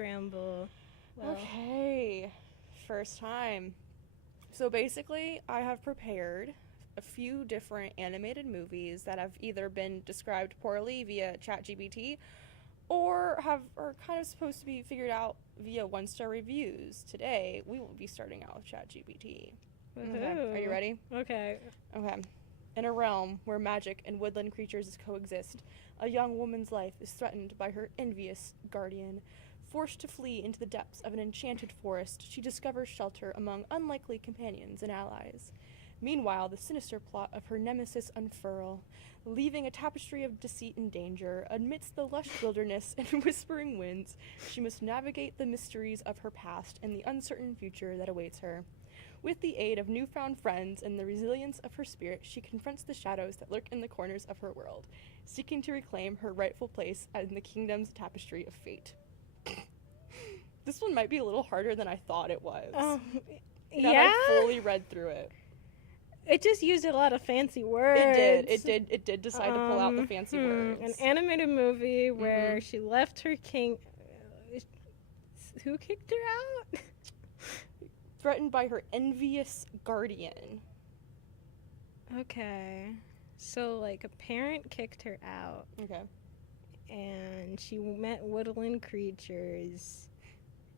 Scramble. Well, Okay, first time. So basically, I have prepared a few different animated movies that have either been described poorly via ChatGPT or are kind of supposed to be figured out via one-star reviews. Today, we will be starting out with ChatGPT. Okay, are you ready? Okay. Okay. In a realm where magic and woodland creatures coexist, a young woman's life is threatened by her envious guardian. Forced to flee into the depths of an enchanted forest, she discovers shelter among unlikely companions and allies. Meanwhile, the sinister plot of her nemesis unfurl, leaving a tapestry of deceit and danger. Amidst the lush wilderness and whispering winds, she must navigate the mysteries of her past and the uncertain future that awaits her. With the aid of newfound friends and the resilience of her spirit, she confronts the shadows that lurk in the corners of her world, seeking to reclaim her rightful place in the kingdom's tapestry of fate. This one might be a little harder than I thought it was. Yeah. I fully read through it. It just used a lot of fancy words. It did decide to pull out the fancy words. An animated movie where she left her king. Who kicked her out? Threatened by her envious guardian. Okay. So, like, a parent kicked her out. Okay. And she met woodland creatures.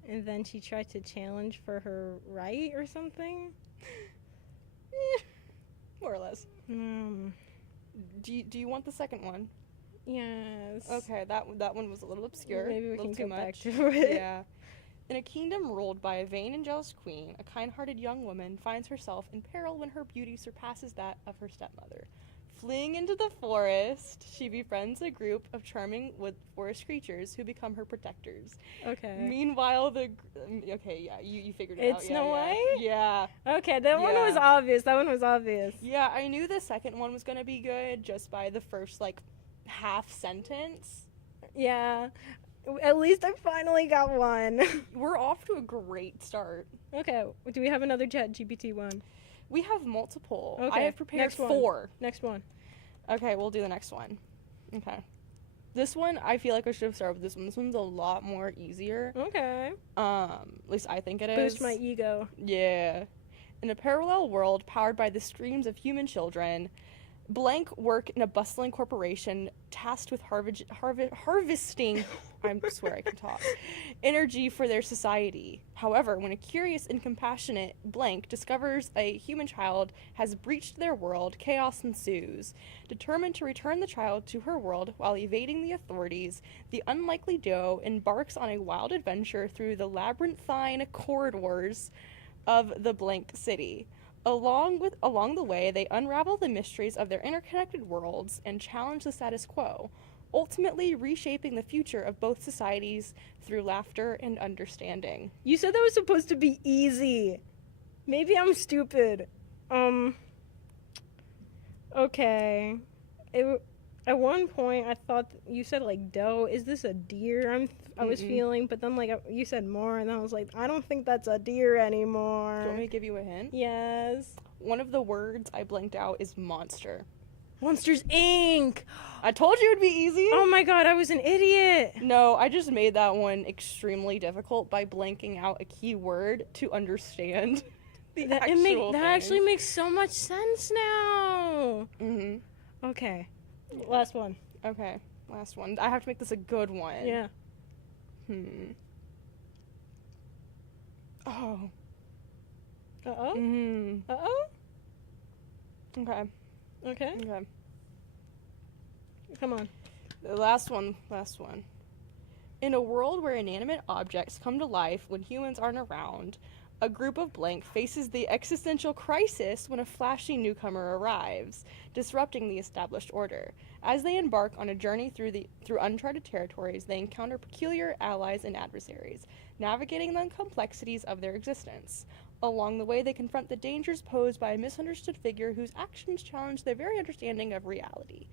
And then she tried to challenge for her right or something? More or less. Do you want the second one? Yes. Okay, that one was a little obscure. Maybe we a little can too go much. back to it. Yeah. In a kingdom ruled by a vain and jealous queen, a kind-hearted young woman finds herself in peril when her beauty surpasses that of her stepmother. Fleeing into the forest, she befriends a group of charming forest creatures who become her protectors. Okay. Meanwhile, you figured it out. It's Snow White? Yeah. Okay, that one was obvious. Yeah, I knew the second one was gonna be good just by the first, like, half sentence. Yeah. At least I finally got one. We're off to a great start. Okay, do we have another ChatGPT one? We have multiple. Okay, I have prepared next one. 4. Next one. Okay, we'll do the next one. Okay. This one, I feel like I should have started with this one. This one's a lot more easier. Okay. At least I think it is. Boost my ego. Yeah. In a parallel world powered by the screams of human children, blank work in a bustling corporation tasked with harvesting, I swear I can talk, energy for their society. However, when a curious and compassionate blank discovers a human child has breached their world, chaos ensues. Determined to return the child to her world while evading the authorities, the unlikely Doe embarks on a wild adventure through the labyrinthine corridors of the blank city. Along the way, they unravel the mysteries of their interconnected worlds and challenge the status quo, ultimately reshaping the future of both societies through laughter and understanding. You said that was supposed to be easy. Maybe I'm stupid. Okay. At one point, I thought you said, like, doe. Is this a deer? I was feeling, but then, like, you said more, and I was like, I don't think that's a deer anymore. Do you want me to give you a hint? Yes. One of the words I blanked out is monster. Monsters, Inc. I told you it would be easy. Oh my god, I was an idiot. No, I just made that one extremely difficult by blanking out a key word to understand That actually makes so much sense now. Okay. Last one. Okay, last one. I have to make this a good one. Yeah. Oh. Uh-oh? Uh-oh? Okay. Okay. Come on. The last one. In a world where inanimate objects come to life when humans aren't around, a group of blank faces the existential crisis when a flashy newcomer arrives, disrupting the established order. As they embark on a journey through uncharted territories, they encounter peculiar allies and adversaries, navigating the complexities of their existence. Along the way, they confront the dangers posed by a misunderstood figure whose actions challenge their very understanding of reality.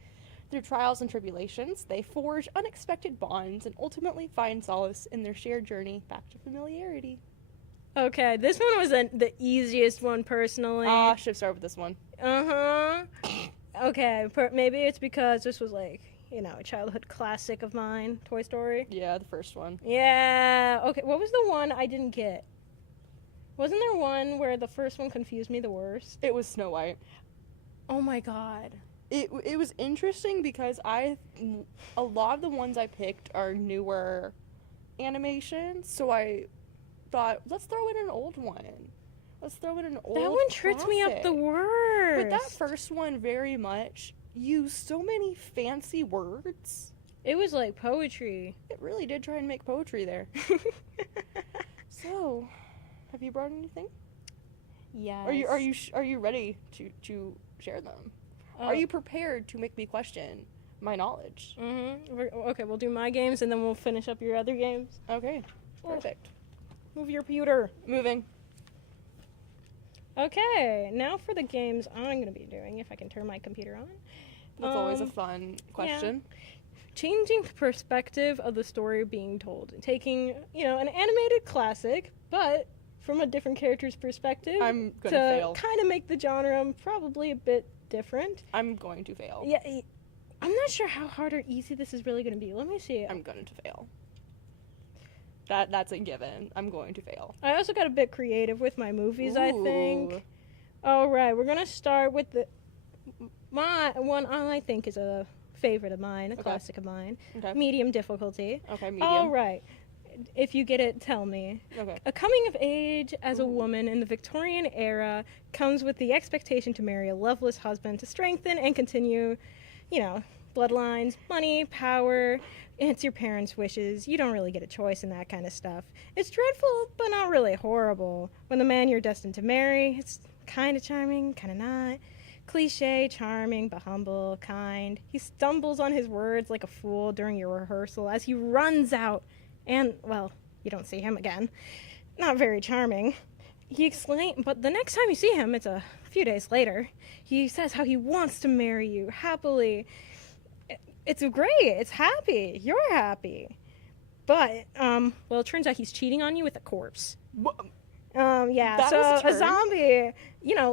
Through trials and tribulations, they forge unexpected bonds and ultimately find solace in their shared journey back to familiarity. Okay, this one was the easiest one, personally. Should have started with this one. Okay, maybe it's because this was, like, a childhood classic of mine, Toy Story. Yeah, the first one. Yeah. Okay, what was the one I didn't get? Wasn't there one where the first one confused me the worst? It was Snow White. Oh my god. It was interesting because a lot of the ones I picked are newer animations, so I thought, let's throw in an old one. Let's throw in an old That one tripped me up the classic. worst. But that first one very much used so many fancy words. It was like poetry. It really did try and make poetry there. So, have you brought anything? Yes. Are you ready to share them? Are you prepared to make me question my knowledge? Okay, we'll do my games and then we'll finish up your other games. Okay, perfect. Move your computer. Moving. Okay, now for the games I'm going to be doing, if I can turn my computer on. That's always a fun question. Changing the perspective of the story being told. Taking, an animated classic, but from a different character's perspective. I'm going to fail. Kind of make the genre probably a bit different. I'm going to fail. Yeah, I'm not sure how hard or easy this is really going to be. Let me see. I'm going to fail. That's a given. I'm going to fail. I also got a bit creative with my movies, I think. Ooh. All right, we're going to start with my one I think is a favorite of mine, a classic of mine. Okay. Medium difficulty. Okay, medium. All right. If you get it, tell me. Okay. A coming of age as a woman in the Victorian era comes with the expectation to marry a loveless husband to strengthen and continue, bloodlines, money, power. It's your parents' wishes. You don't really get a choice in that kind of stuff. It's dreadful, but not really horrible. When the man you're destined to marry, it's kind of charming, kind of not. Cliche, charming, but humble, kind. He stumbles on his words like a fool during your rehearsal as he runs out. And, well, you don't see him again. Not very charming. He exclaims, but the next time you see him, it's a few days later, he says how he wants to marry you happily. It's great. It's happy. You're happy. But, it turns out he's cheating on you with a corpse. Yeah, That so was a a turn. zombie,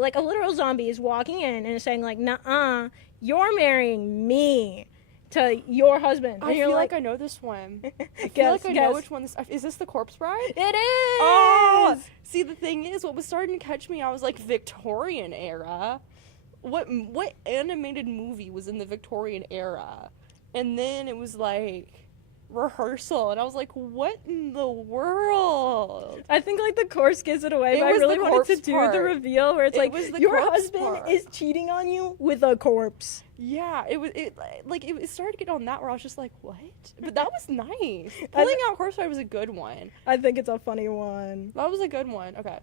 like a literal zombie is walking in and is saying, like, nuh-uh, you're marrying me to your husband. I And you're feel like I know this one. I feel Guess, like I know guess. which one this is. This the Corpse Bride? It is! Oh! See, the thing is, what was starting to catch me, I was like, Victorian era? What animated movie was in the Victorian era? And then it was like rehearsal, and I was like, what in the world? I think, like, the corpse gives it away, It but I was really the wanted to corpse do part. the reveal where it's It like, was the your corpse husband part. is cheating on you with a corpse. Yeah, it started to get on that where I was just like, what? But that was nice. Pulling out Corpse Bride was a good one. I think it's a funny one. That was a good one. Okay.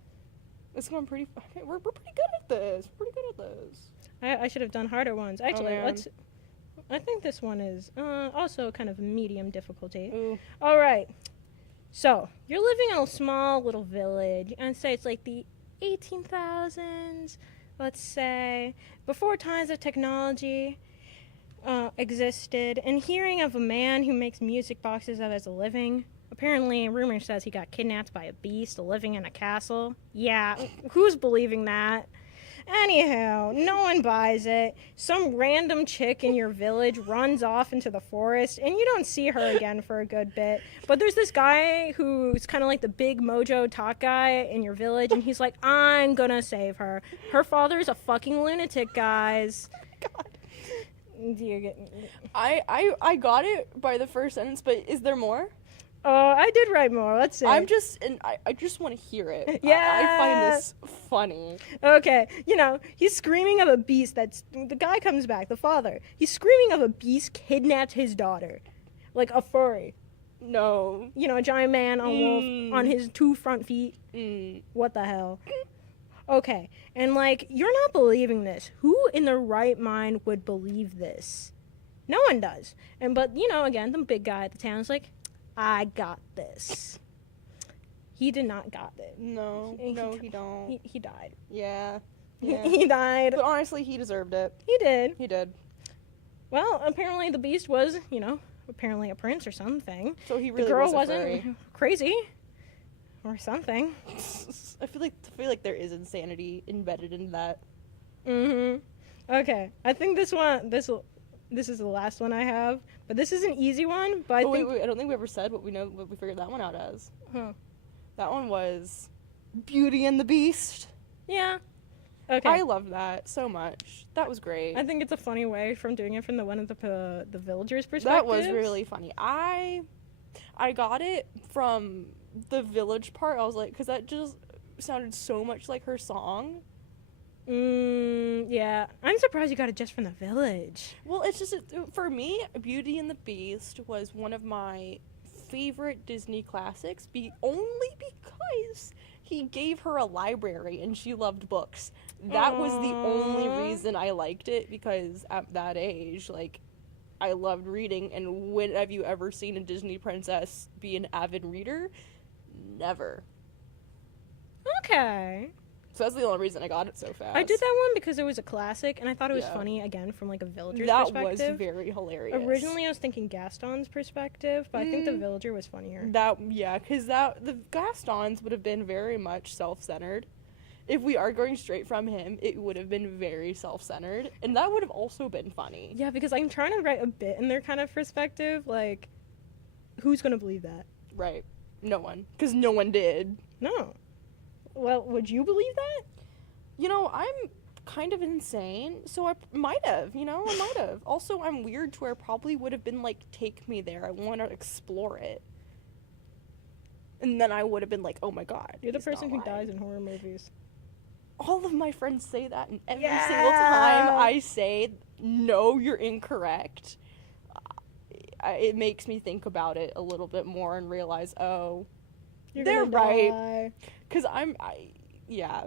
It's going pretty. Okay, we're pretty good at this. We're pretty good at this. I should have done harder ones. Actually, man. I think this one is also kind of medium difficulty. Ooh. All right. So, you're living in a small little village, and say it's like the 18,000s, let's say, before times of technology existed, and hearing of a man who makes music boxes as a living. Apparently, rumor says he got kidnapped by a beast living in a castle. Yeah, who's believing that? Anyhow, no one buys it. Some random chick in your village runs off into the forest, and you don't see her again for a good bit. But there's this guy who's kind of like the big mojo talk guy in your village, and he's like, I'm gonna save her. Her father's a fucking lunatic, guys. God. Do you get... I got it by the first sentence, but is there more? Oh, I did write more. Let's see. I just want to hear it. Yeah. I find this funny. Okay, he's screaming of a beast the guy comes back, the father. He's screaming of a beast kidnapped his daughter. Like a furry. No. A giant man on wolf on his 2 front feet. What the hell? Okay, and you're not believing this. Who in their right mind would believe this? No one does. But again, the big guy at the town is like, I got this. He did not got it. No, he don't. He died. Yeah. He died. But honestly, he deserved it. He did. He did. Well, apparently the beast was, apparently a prince or something. So he really the girl was a wasn't furry. crazy or something. I feel like there is insanity embedded in that. Okay. I think this this is the last one I have, but this is an easy one. But I think wait, I don't think we ever said what we figured that one out as. Huh. That one was Beauty and the Beast. Yeah. Okay. I love that so much. That was great. I think it's a funny way from doing it from the one of the villagers' perspective. That was really funny. I got it from the village part. I was like, because that just sounded so much like her song. Yeah. I'm surprised you got it just from the village. Well, it's just, for me, Beauty and the Beast was one of my favorite Disney classics, only because he gave her a library and she loved books. That was the only reason I liked it, because at that age, like, I loved reading. And when have you ever seen a Disney princess be an avid reader? Never. Okay. So that's the only reason I got it so fast. I did that one because it was a classic, and I thought it was Yeah. funny, again, from, like, a villager's That perspective. was very hilarious. Originally, I was thinking Gaston's perspective, but I think the villager was funnier. Because the Gastons would have been very much self-centered. If we are going straight from him, it would have been very self-centered, and that would have also been funny. Yeah, because I'm trying to write a bit in their kind of perspective, like, who's gonna believe that? Right. No one. Because no one did. No. Well, would you believe that? You know, I'm kind of insane, so I might have, I might have. Also, I'm weird to where I probably would have been like, take me there, I want to explore it. And then I would have been like, oh my god. You're the he's not person who lying. dies in horror movies. All of my friends say that, and every Yeah. single time I say, no, you're incorrect, it makes me think about it a little bit more and realize, oh, they're right. Because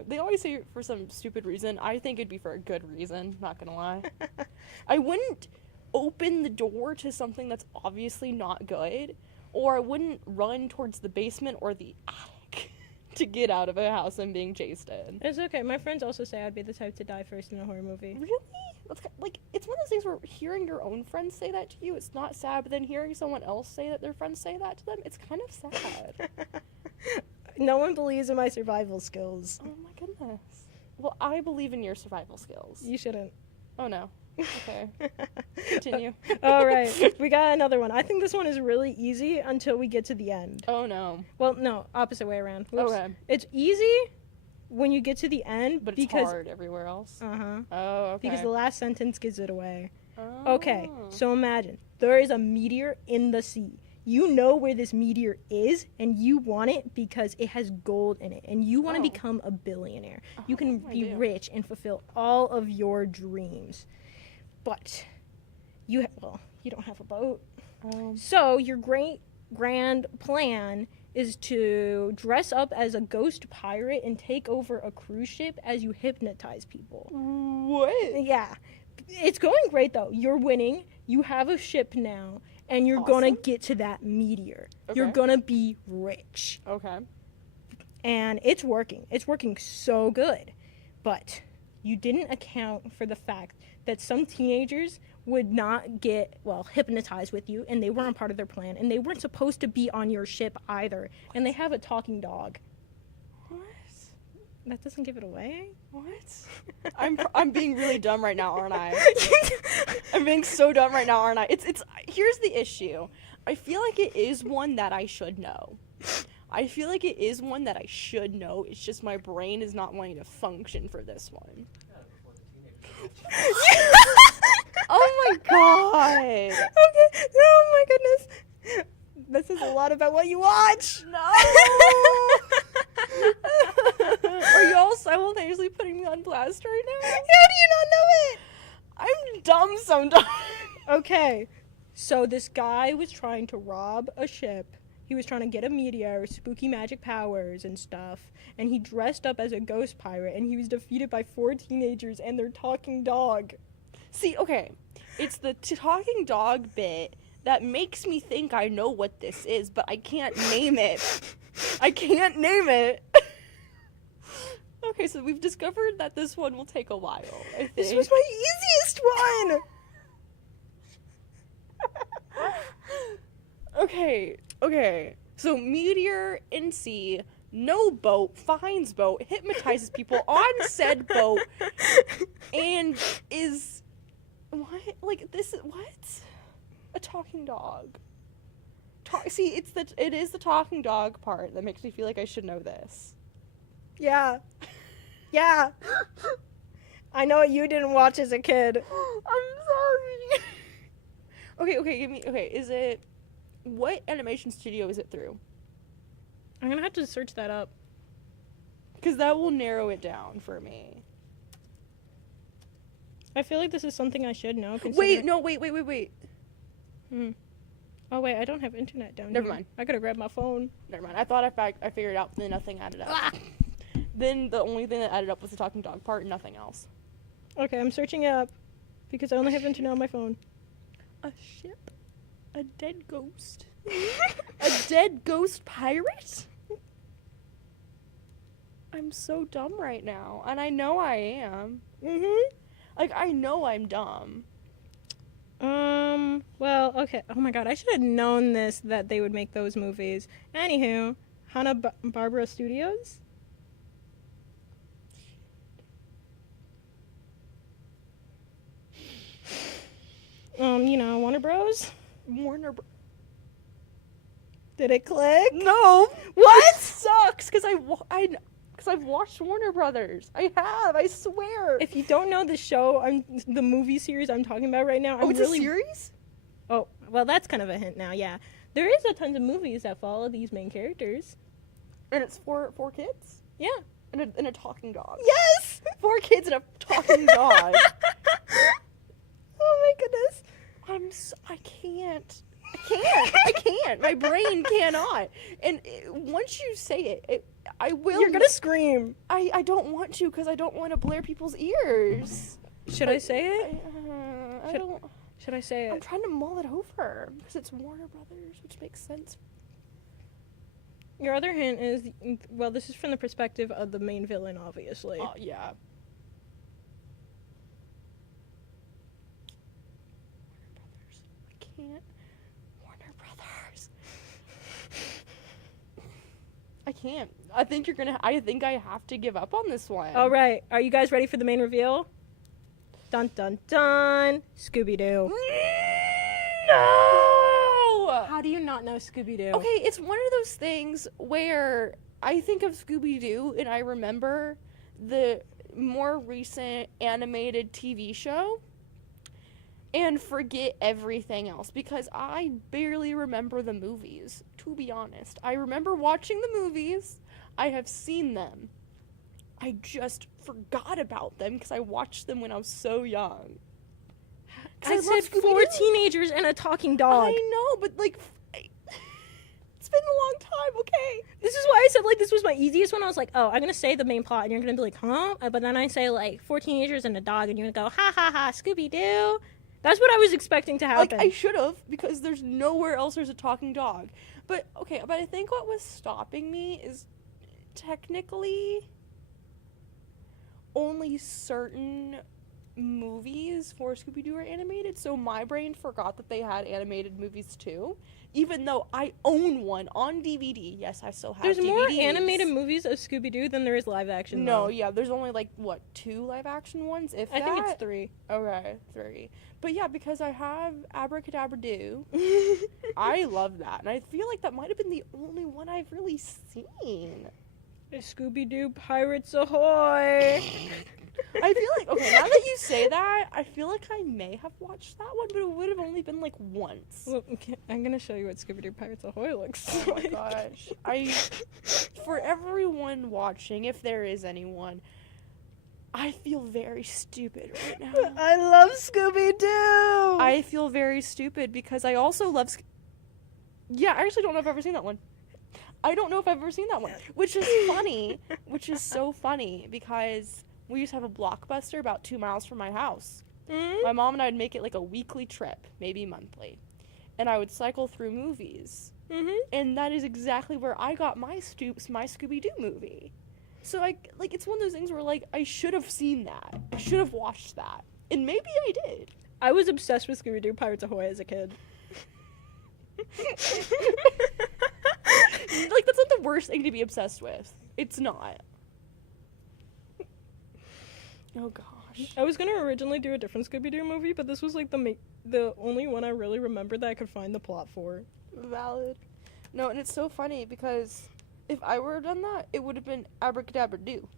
they always say it for some stupid reason. I think it'd be for a good reason, not gonna lie. I wouldn't open the door to something that's obviously not good, or I wouldn't run towards the basement or the attic to get out of a house I'm being chased in. It's okay. My friends also say I'd be the type to die first in a horror movie. Really? That's like, it's one of those things where hearing your own friends say that to you, it's not sad, but then hearing someone else say that their friends say that to them, it's kind of sad. No one believes in my survival skills. Oh my goodness. Well, I believe in your survival skills. You shouldn't. Oh no. Okay. Continue. All right. We got another one. I think this one is really easy until we get to the end. Oh no. Well, no, opposite way around. Whoops. Okay. It's easy when you get to the end, But it's because hard everywhere else. Uh-huh. Oh, okay. Because the last sentence gives it away. Oh. Okay. So imagine there is a meteor in the sea. You know where this meteor is, and you want it because it has gold in it, and you want to become a billionaire. You can I be do. rich and fulfill all of your dreams. But you don't have a boat. So your great grand plan is to dress up as a ghost pirate and take over a cruise ship as you hypnotize people. What? Yeah. It's going great, though. You're winning. You have a ship now, and you're Awesome. gonna get to that meteor. You're Okay. gonna be rich. Okay. And it's working. It's working so good. But you didn't account for the fact that some teenagers would not get, hypnotized with you, and they weren't part of their plan, and they weren't supposed to be on your ship either. And they have a talking dog. What? That doesn't give it away? What? I'm being really dumb right now, aren't I? I'm being so dumb right now, aren't I? It's here's the issue. I feel like it is one that I should know. I feel like it is one that I should know. It's just my brain is not wanting to function for this one. Oh my god. Okay. Oh my goodness. This is a lot about what you watch. No. Are you all simultaneously putting me on blast right now? How do you not know it? I'm dumb sometimes. Okay. So this guy was trying to rob a ship. He was trying to get a meteor, spooky magic powers and stuff. And he dressed up as a ghost pirate, and he was defeated by 4 teenagers and their talking dog. See, okay. It's the talking dog bit that makes me think I know what this is, but I can't name it. I can't name it. Okay, so we've discovered that this one will take a while, I think. This was my easiest one! Okay. So meteor in sea, no boat, finds boat, hypnotizes people on said boat, and is What? Like, this is... What? A talking dog. See, it is the talking dog part that makes me feel like I should know this. Yeah. Yeah. I know what you didn't watch as a kid. I'm sorry. Okay, is it... What animation studio is it through? I'm gonna have to search that up. Because that will narrow it down for me. I feel like this is something I should know. Wait. Oh, wait, I don't have internet down Never here. mind. I gotta grab my phone. Never mind. I thought I figured it out, then nothing added up. Then the only thing that added up was the talking dog part and nothing else. Okay, I'm searching it up because I only have internet on my phone. A ship? A dead ghost? A dead ghost pirate? I'm so dumb right now, and I know I am. Like, I know I'm dumb. Well, okay. Oh my god, I should have known this, that they would make those movies. Anywho, Hanna-Barbera Studios? Warner Bros? Did it click? No! What? Sucks, because I've watched Warner Brothers. I have, I swear. If you don't know the show, the movie series I'm talking about right now, it's a series? Oh, well, that's kind of a hint now, yeah. There is a tons of movies that follow these main characters. And it's four kids? Yeah. And a talking dog. Yes! 4 kids and a talking dog. Oh my goodness. I can't. My brain cannot. And once you say it, I will. You're gonna scream. I don't want to because I don't want to blare people's ears. Should I say it? I don't. Should I say it? I'm trying to mull it over because it's Warner Brothers, which makes sense. Your other hint is, well, this is from the perspective of the main villain, obviously. Oh, yeah. Warner Brothers. I can't. I think I have to give up on this one. All right. Are you guys ready for the main reveal? Dun dun dun. Scooby-Doo. No! How do you not know Scooby-Doo? Okay, it's one of those things where I think of Scooby-Doo and I remember the more recent animated TV show and forget everything else because I barely remember the movies, to be honest. I remember watching the movies. I have seen them. I just forgot about them because I watched them when I was so young. I said 4 teenagers and a talking dog. I know, but like, it's been a long time, okay? This is why I said like this was my easiest one. I was like, oh, I'm gonna say the main plot and you're gonna be like, huh? But then I say like 4 teenagers and a dog and you're gonna go, ha ha ha, Scooby-Doo. That's what I was expecting to happen. Like, I should have, because there's nowhere else there's a talking dog. But, okay, but I think what was stopping me is technically only certain movies for Scooby-Doo are animated, so my brain forgot that they had animated movies too, even though I own one on DVD. Yes, I still have There's DVDs. more animated movies of Scooby-Doo than there is live action. No, though. yeah, there's only like, what, 2 live action ones, if I that? think it's 3. Okay, 3. But yeah, because I have Abracadabra Doo. I love that, and I feel like that might have been the only one I've really seen. Scooby-Doo Pirates Ahoy! I feel like, okay, now that you say that, I feel like I may have watched that one, but it would have only been like once. Well, okay, I'm gonna show you what Scooby-Doo Pirates Ahoy looks Oh like. my gosh. For everyone watching, if there is anyone, I feel very stupid right now. I love Scooby-Doo! I feel very stupid because I also love Yeah, I actually don't know if I've ever seen that one. I don't know if I've ever seen that one, which is funny, which is so funny because we used to have a Blockbuster about 2 miles from my house. Mm-hmm. My mom and I would make it like a weekly trip, maybe monthly, and I would cycle through movies. Mm-hmm. And that is exactly where I got my Scooby-Doo movie. So it's one of those things where like I should have seen that. I should have watched that. And maybe I did. I was obsessed with Scooby-Doo Pirates Ahoy as a kid. Like, that's not the worst thing to be obsessed with. It's not. Oh gosh. gosh. I was gonna originally do a different Scooby-Doo movie, but this was like the only one I really remembered that I could find the plot for. Valid. No, and it's so funny because if I were done that, it would have been Abracadabra Doo.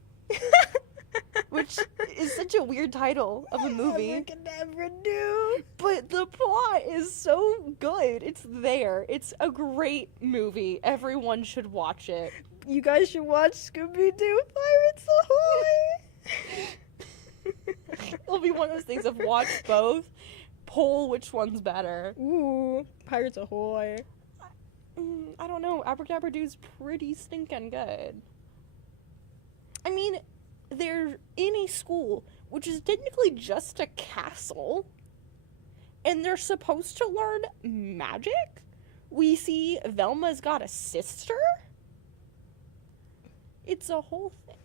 Which is such a weird title of a movie. Abracadabra-Doo. But the plot is so good. It's there. It's a great movie. Everyone should watch it. You guys should watch Scooby-Doo Pirates Ahoy! It'll be one of those things of watch both, poll which one's better. Ooh, Pirates Ahoy. I don't know. Abracadabra Doo's pretty stinking good. I mean, they're in a school, which is technically just a castle, and they're supposed to learn magic? We see Velma's got a sister? It's a whole thing.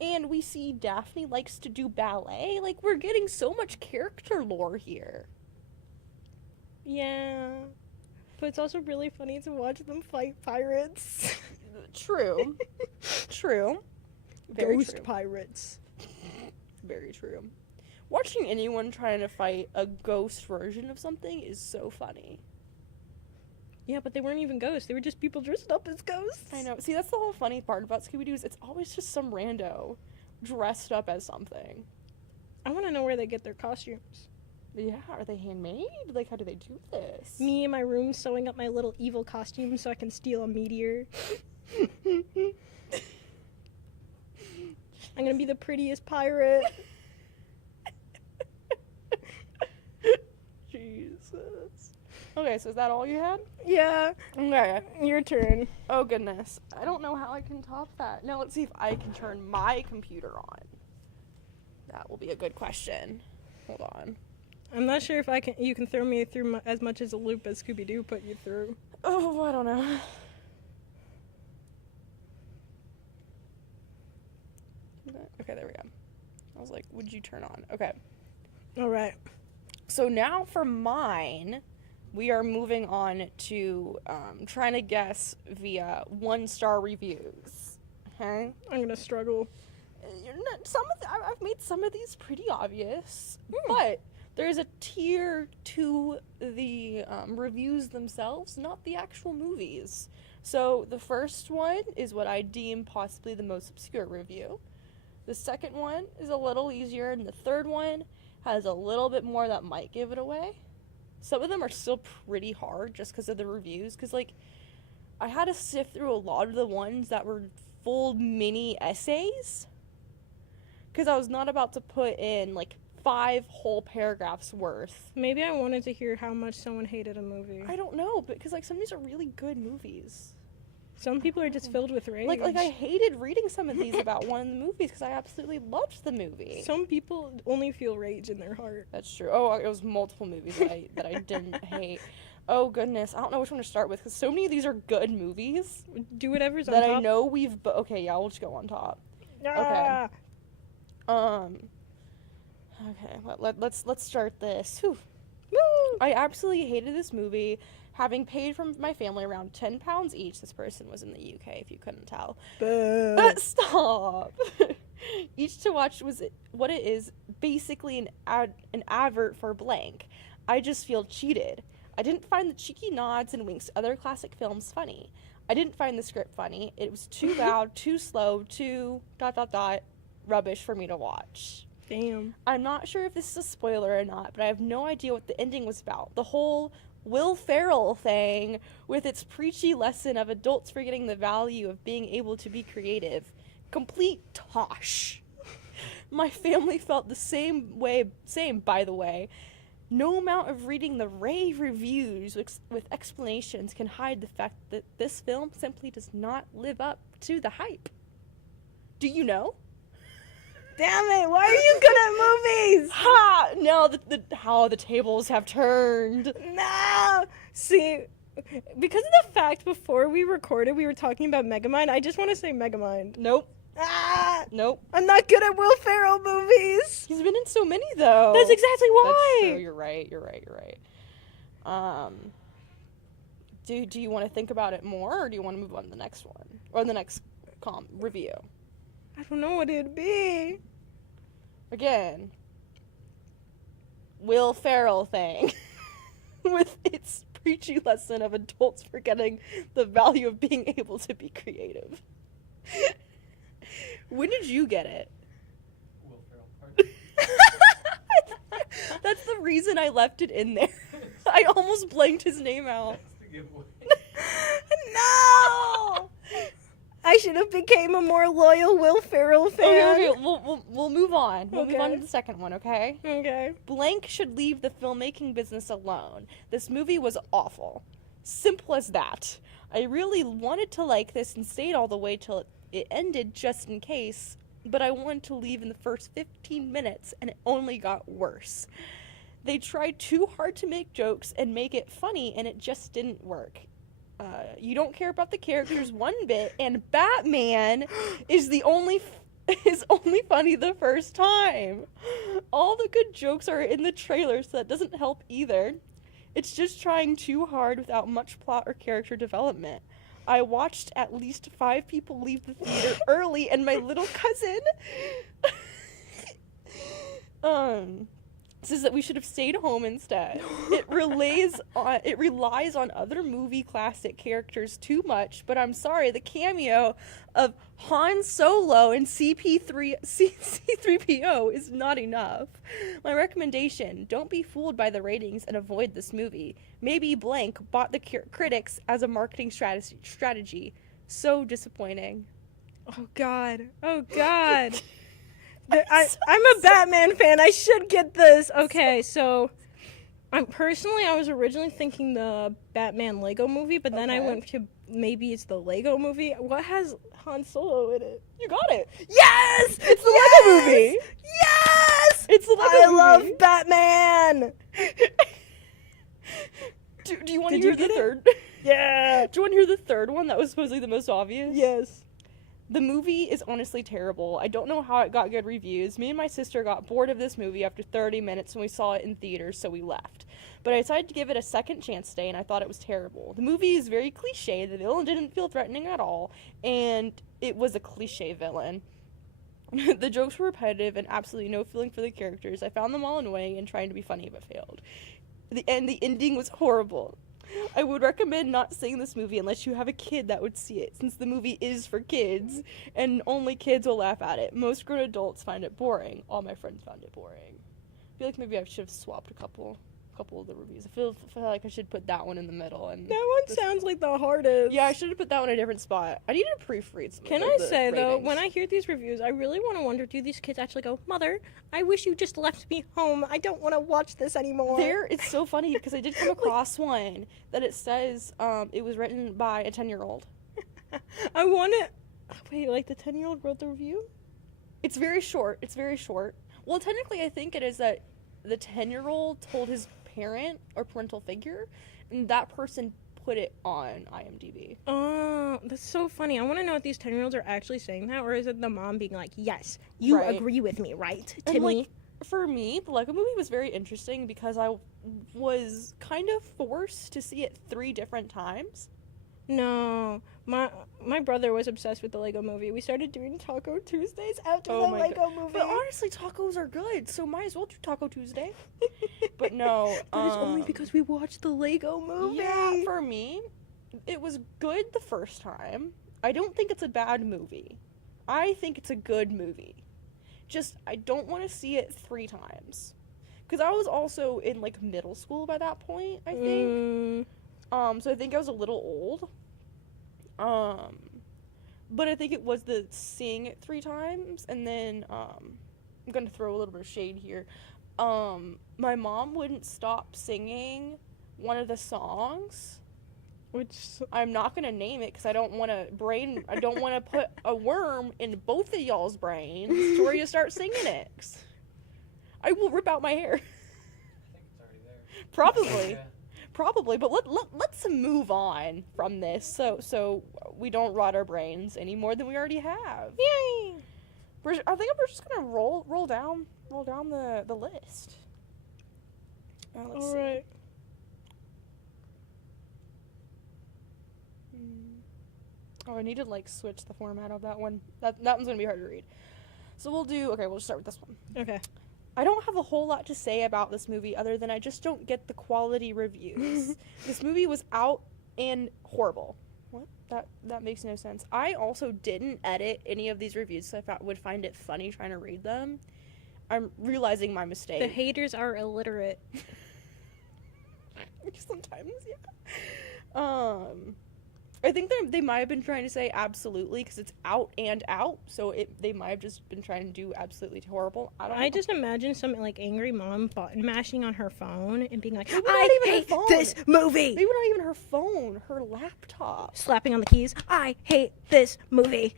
And we see Daphne likes to do ballet. Like, we're getting so much character lore here. Yeah. But it's also really funny to watch them fight pirates. True. True. Very Ghost true. pirates. Very true. Watching anyone trying to fight a ghost version of something is so funny. Yeah, but they weren't even ghosts. They were just people dressed up as ghosts. I know. See, that's the whole funny part about Scooby-Doo is it's always just some rando dressed up as something. I want to know where they get their costumes. Yeah, are they handmade? Like, how do they do this? Me in my room sewing up my little evil costume so I can steal a meteor. I'm gonna be the prettiest pirate. Jesus. Okay, so is that all you had? Yeah, Okay. your turn. Oh, goodness. I don't know how I can top that. Now, let's see if I can turn my computer on. That will be a good question. Hold on. I'm not sure if you can throw me through as much as a loop as Scooby-Doo put you through. Oh, I don't know. Okay, there we go. I was like, would you turn on? Okay. All right. So now for mine, we are moving on to trying to guess via 1-star reviews. Okay? I'm gonna struggle. I've made some of these pretty obvious, but there's a tier to the reviews themselves, not the actual movies. So the first one is what I deem possibly the most obscure review. The second one is a little easier, and the third one has a little bit more that might give it away. Some of them are still pretty hard just because of the reviews, because, like, I had to sift through a lot of the ones that were full mini essays, because I was not about to put in, like, 5 whole paragraphs worth. Maybe I wanted to hear how much someone hated a movie. I don't know, because, like, some of these are really good movies. Some people are just filled with rage. Like I hated reading some of these about one of the movies because I absolutely loved the movie. Some people only feel rage in their heart. That's true. Oh, it was multiple movies that I didn't hate. Oh goodness, I don't know which one to start with because so many of these are good movies Do whatever's on that top. I know we've. Okay, yeah, we'll just go on top. Ah! Okay, let's start this. Whew. Woo! I absolutely hated this movie. Having paid from my family around £10 each, this person was in the UK, if you couldn't tell. Stop! Each to watch was what it is, basically an advert for blank. I just feel cheated. I didn't find the cheeky nods and winks to other classic films funny. I didn't find the script funny. It was too loud, too slow, too ... rubbish for me to watch. Damn. I'm not sure if this is a spoiler or not, but I have no idea what the ending was about. The whole Will Ferrell thing with its preachy lesson of adults forgetting the value of being able to be creative. Complete tosh. My family felt the same, by the way. No amount of reading the rave reviews with explanations can hide the fact that this film simply does not live up to the hype. Do you know? Damn it, why are you good at movies? Ha! Now how the tables have turned. No! See, because of the fact before we recorded we were talking about Megamind, I just want to say Megamind. Nope. Ah! Nope. I'm not good at Will Ferrell movies! He's been in so many, though. That's exactly why! That's true, you're right. Do you want to think about it more, or do you want to move on to the next one? Or the next review? I don't know what it'd be. again, Will Ferrell thing with its preachy lesson of adults forgetting the value of being able to be creative. When did you get it? Will Ferrell part. That's the reason I left it in there. I almost blanked his name out. That's the giveaway. No! I should have became a more loyal Will Ferrell fan. Okay, we'll move on. We'll move on Okay. to the second one, okay? Okay. Blank should leave the filmmaking business alone. This movie was awful. Simple as that. I really wanted to like this and stayed all the way till it ended just in case, but I wanted to leave in the first 15 minutes and it only got worse. They tried too hard to make jokes and make it funny and it just didn't work. You don't care about the characters one bit, and Batman is only funny the first time. All the good jokes are in the trailer, so that doesn't help either. It's just trying too hard without much plot or character development. I watched at least 5 people leave the theater early, and my little cousin says that we should have stayed home instead. It relies on other movie classic characters too much, but I'm sorry, the cameo of Han Solo and C3PO is not enough. My recommendation, don't be fooled by the ratings and avoid this movie. Maybe blank bought the critics as a marketing strategy. So disappointing. Oh God. Oh God. I'm a Batman fan. I should get this. Okay, so I was originally thinking the Batman Lego movie, but then I Okay. went to maybe it's the Lego movie. What has Han Solo in it? You got it. Yes! It's the Lego movie. Yes! It's the Lego I movie. love Batman. Do you want to Did hear you the get it? third? Yeah. Do you want to hear the third one that was supposedly the most obvious? Yes. The movie is honestly terrible. I don't know how it got good reviews. Me and my sister got bored of this movie after 30 minutes when we saw it in theaters, so we left. But I decided to give it a second chance today, and I thought it was terrible. The movie is very cliche. The villain didn't feel threatening at all, and it was a cliche villain. The jokes were repetitive and absolutely no feeling for the characters. I found them all annoying and trying to be funny, but failed. The ending was horrible. I would recommend not seeing this movie unless you have a kid that would see it, since the movie is for kids, and only kids will laugh at it. Most grown adults find it boring. All my friends found it boring. I feel like maybe I should have swapped a couple of the reviews. I feel like I should put that one in the middle. And That one sounds like the hardest. yeah, I should have put that one in a different spot. I need to proofread some Can of I the say, though, ratings. when I hear these reviews, I really want to wonder, do these kids actually go, Mother, I wish you just left me home. I don't want to watch this anymore. It's so funny because I did come across one that it says it was written by a 10-year-old. I want to... Wait, like the 10-year-old wrote the review? It's very short. Well, technically, I think it is that the 10-year-old told his parent or parental figure, and that person put it on IMDb. Oh, that's so funny. I want to know if these 10-year-olds are actually saying that, or is it the mom being like, yes, you Right. agree with me, right, And, Timmy? like, for me, the Lego movie was very interesting because I was kind of forced to see it 3 different times. No, my brother was obsessed with the Lego movie. We started doing Taco Tuesdays after Oh the my Lego movie. But honestly, tacos are good, so might as well do Taco Tuesday. But no, That is only because we watched the Lego movie. Yeah, for me, it was good the first time. I don't think it's a bad movie. I think it's a good movie. Just, I don't want to see it 3 times. Because I was also in, like, middle school by that point, I think. So I think I was a little old. But I think it was the seeing it 3 times, and then, I'm gonna throw a little bit of shade here. My mom wouldn't stop singing one of the songs. Which I'm not gonna name it because I don't want to put a worm in both of y'all's brains to where you start singing it. I will rip out my hair. I think it's already there. Probably. Yeah. Probably, but let's move on from this so we don't rot our brains any more than we already have. Yay! I think we're just gonna roll down the list. Let's see. Alright. Oh, I need to like switch the format of that one. That one's gonna be hard to read. So we'll start with this one. Okay. I don't have a whole lot to say about this movie other than I just don't get the quality reviews. This movie was out and horrible. What? That makes no sense. I also didn't edit any of these reviews, so I would find it funny trying to read them. I'm realizing my mistake. The haters are illiterate. Sometimes, yeah. I think they might have been trying to say absolutely because it's out and out, so they might have just been trying to do absolutely horrible. I don't know. I just imagine some like angry mom button mashing on her phone and being like, Maybe not I even her hate phone. this movie. Maybe not even her phone, her laptop. Slapping on the keys. I hate this movie.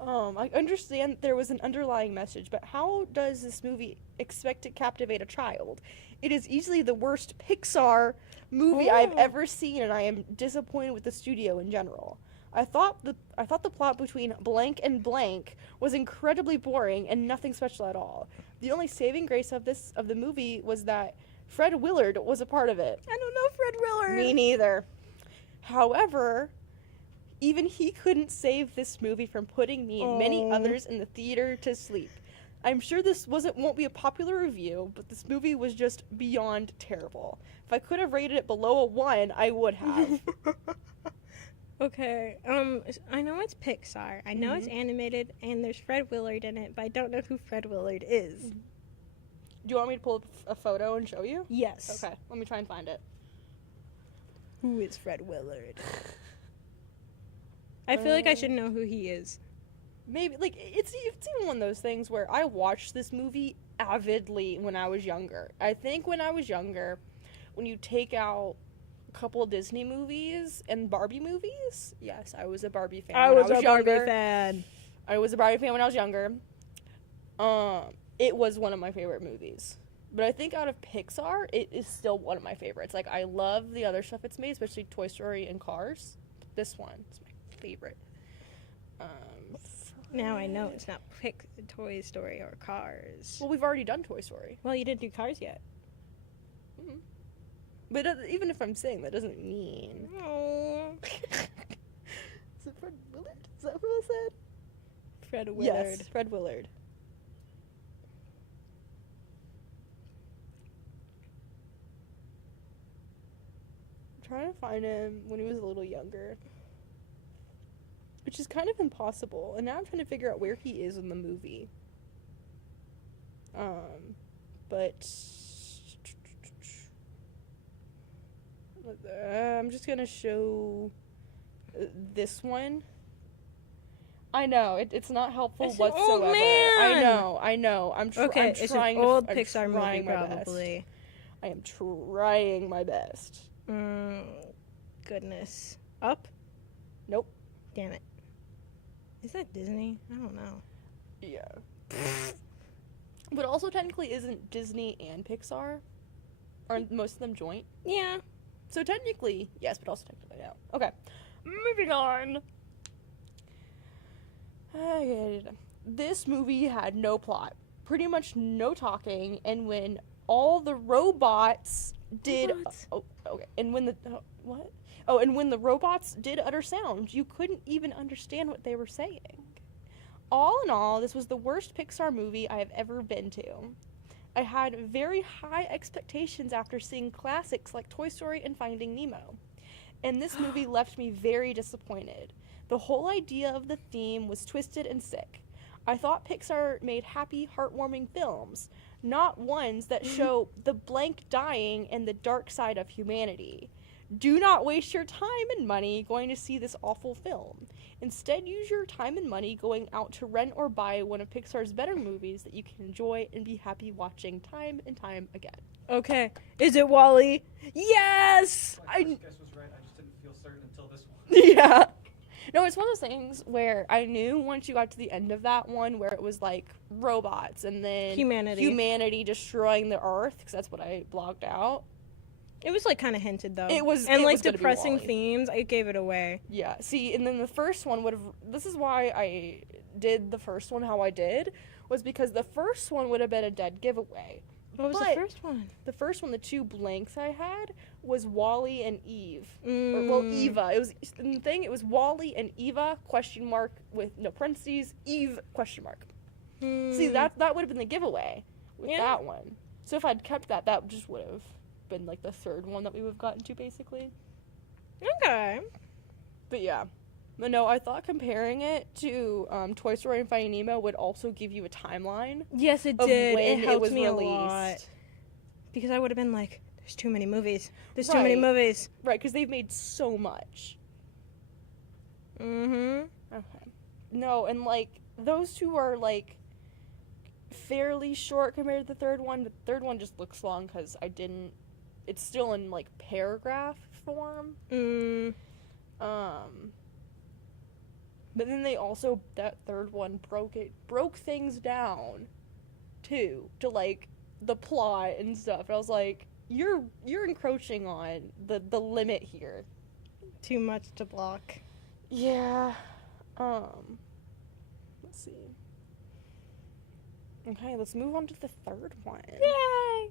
I understand there was an underlying message, but how does this movie expect to captivate a child? It is easily the worst Pixar movie I've ever seen, and I am disappointed with the studio in general. I thought the plot between blank and blank was incredibly boring and nothing special at all. The only saving grace of the movie was that Fred Willard was a part of it. I don't know Fred Willard. Me neither. However, even he couldn't save this movie from putting me and many others in the theater to sleep. I'm sure this won't be a popular review, but this movie was just beyond terrible. If I could have rated it below a 1, I would have. Okay, I know it's Pixar. I know it's animated, and there's Fred Willard in it, but I don't know who Fred Willard is. Do you want me to pull up a photo and show you? Yes. Okay, let me try and find it. Who is Fred Willard? I feel like I should know who he is. Maybe, like, it's even one of those things where I watched this movie avidly when I was younger. I think when I was younger, when you take out a couple of Disney movies and Barbie movies, yes, I was a Barbie fan when I was a younger. Barbie fan. I was a Barbie fan when I was younger. It was one of my favorite movies. But I think out of Pixar, it is still one of my favorites. Like, I love the other stuff it's made, especially Toy Story and Cars. But this one is my favorite. Now I know it's not Toy Story or Cars. Well, we've already done Toy Story. Well, you didn't do Cars yet. Mm-hmm. But even if I'm saying that doesn't mean... Oh. Is it Fred Willard? Is that who I said? Fred Willard. Yes, Fred Willard. I'm trying to find him when he was a little younger. Which is kind of impossible. And now I'm trying to figure out where he is in the movie. But... I'm just gonna show this one. I know, it's not helpful It's whatsoever. an old man. I know. I'm trying. It's an old Pixar movie, probably. I am trying my best. Goodness. Up? Nope. Damn it. Is that Disney? I don't know. Yeah. But also technically isn't Disney and Pixar? Aren't most of them joint? Yeah. So technically, yes, but also technically no. Okay. Moving on. This movie had no plot. Pretty much no talking, and when all the robots did... and when the robots did utter sound, you couldn't even understand what they were saying. All in all, this was the worst Pixar movie I have ever been to. I had very high expectations after seeing classics like Toy Story and Finding Nemo. And this movie left me very disappointed. The whole idea of the theme was twisted and sick. I thought Pixar made happy, heartwarming films, not ones that show the blank dying and the dark side of humanity. Do not waste your time and money going to see this awful film. Instead, use your time and money going out to rent or buy one of Pixar's better movies that you can enjoy and be happy watching time and time again. Okay. Is it Wall-E? Yes! My first guess was right. I just didn't feel certain until this one. Yeah. No, it's one of those things where I knew once you got to the end of that one where it was like robots and then humanity destroying the earth, because that's what I blogged out. It was like kind of hinted though. It was, and it like was depressing themes, I gave it away. Yeah. See, and then the first one would have. This is why I did the first one how I did, was because the first one would have been a dead giveaway. What was But the first one? the first one, the two blanks I had, was Wally and Eve. Mm. Or, well, Eva. It was the thing. It was Wally and Eva question mark with no parentheses. Eve question mark. See, that would have been the giveaway with that one. So if I'd kept that, that just would have been like the third one that we would have gotten to, basically. Okay. But yeah. But no, I thought comparing it to Toy Story and Finding Nemo would also give you a timeline. Yes, it of did. when It helped was me released. a lot. Because I would have been like, there's too many movies. There's too Right. many movies. Right, because they've made so much. Mm-hmm. Okay. No, and like those two are like fairly short compared to the third one. The third one just looks long because I didn't. It's still in like paragraph form. But then they also, that third one broke things down too to like the plot and stuff. And I was like, you're encroaching on the limit here. Too much to block. Yeah. Let's see. Okay, let's move on to the third one. Yay!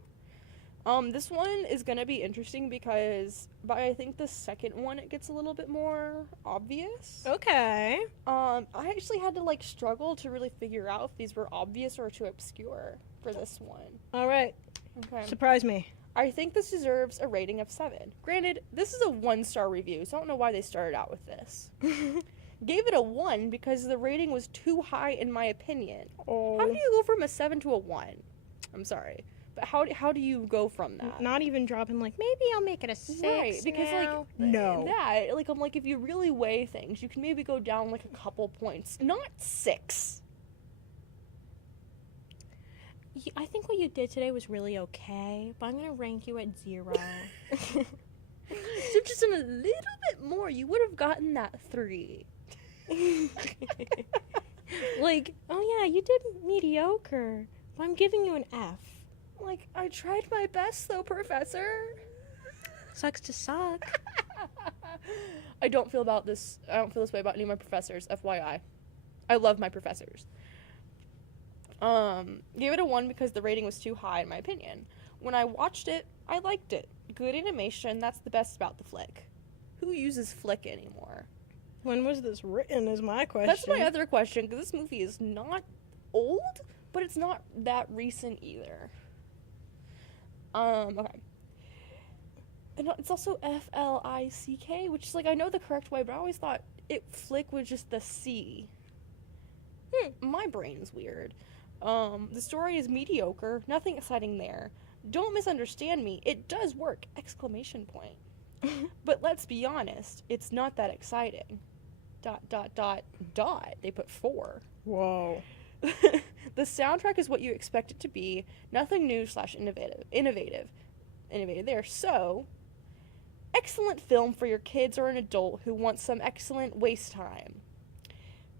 This one is gonna be interesting because by I think the second one it gets a little bit more obvious. Okay. I actually had to like struggle to really figure out if these were obvious or too obscure for this one. All right. Okay. Surprise me. I think this deserves a rating of 7. Granted, this is a 1-star review, so I don't know why they started out with this. Gave it a 1 because the rating was too high in my opinion. Oh. How do you go from a 7 to a 1? I'm sorry. But how do you go from that? Not even dropping like, maybe I'll make it a 6 Right, because now. like No. that, like I'm like if you really weigh things, you can maybe go down like a couple points, not 6. I think what you did today was really okay, but I'm gonna rank you at 0. So just done a little bit more, you would have gotten that 3. Like, oh yeah, you did mediocre, but I'm giving you an F. Like, I tried my best though, Professor. Sucks to suck. I don't feel this way about any of my professors, FYI. I love my professors. Gave it a 1 because the rating was too high in my opinion. When I watched it, I liked it. Good animation, that's the best about the flick. Who uses flick anymore? When was this written is my question. That's my other question, because this movie is not old, but it's not that recent either. Okay. And it's also F-L-I-C-K, which is like, I know the correct way, but I always thought flick was just the C. My brain's weird. The story is mediocre, nothing exciting there. Don't misunderstand me, it does work! Exclamation point. But let's be honest, it's not that exciting. ... They put 4. Whoa. The soundtrack is what you expect it to be. Nothing new / innovative there. So, excellent film for your kids or an adult who wants some excellent waste time.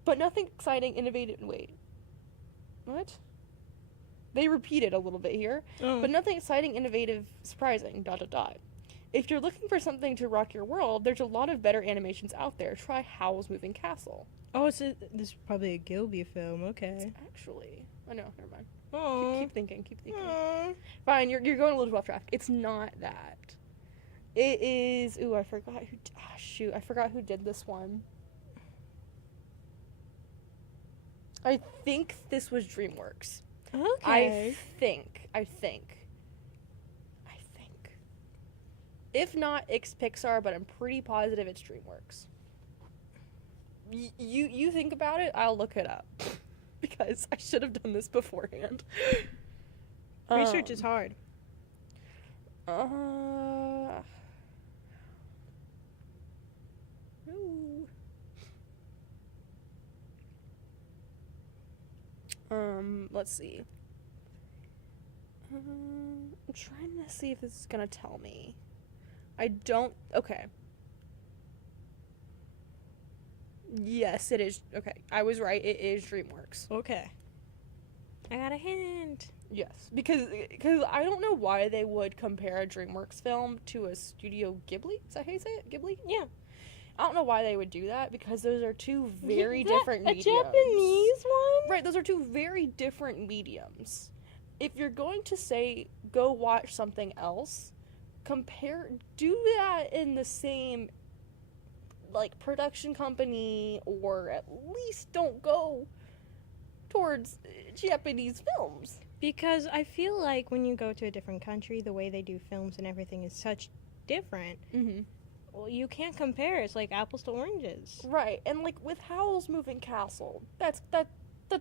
But nothing exciting, innovative. Wait. What? They repeated a little bit here. Oh. But nothing exciting, innovative, surprising. ... If you're looking for something to rock your world, there's a lot of better animations out there. Try Howl's Moving Castle. Oh, this is probably a Gilby film. Okay. Actually, oh no, never mind. Oh. Keep thinking. Aw. Fine, you're going a little too off track. It's not that. It is. Ooh, I forgot who. Shoot, I forgot who did this one. I think this was DreamWorks. Okay. I think. If not, it's Pixar, but I'm pretty positive it's DreamWorks. You think about it, I'll look it up. Because I should have done this beforehand. Research is hard. Ooh. Let's see. I'm trying to see if this is gonna tell me. Okay. Yes, it is. Okay, I was right. It is DreamWorks. Okay. I got a hint. Yes, because I don't know why they would compare a DreamWorks film to a Studio Ghibli. Is that how you say it? Ghibli? Yeah. I don't know why they would do that because those are two very different mediums. A Japanese one? Right, those are two very different mediums. If you're going to say go watch something else, do that in the same, like, production company, or at least don't go towards Japanese films. Because I feel like when you go to a different country, the way they do films and everything is such different. Mm-hmm. Well, you can't compare. It's like apples to oranges. Right, and like with Howl's Moving Castle, that's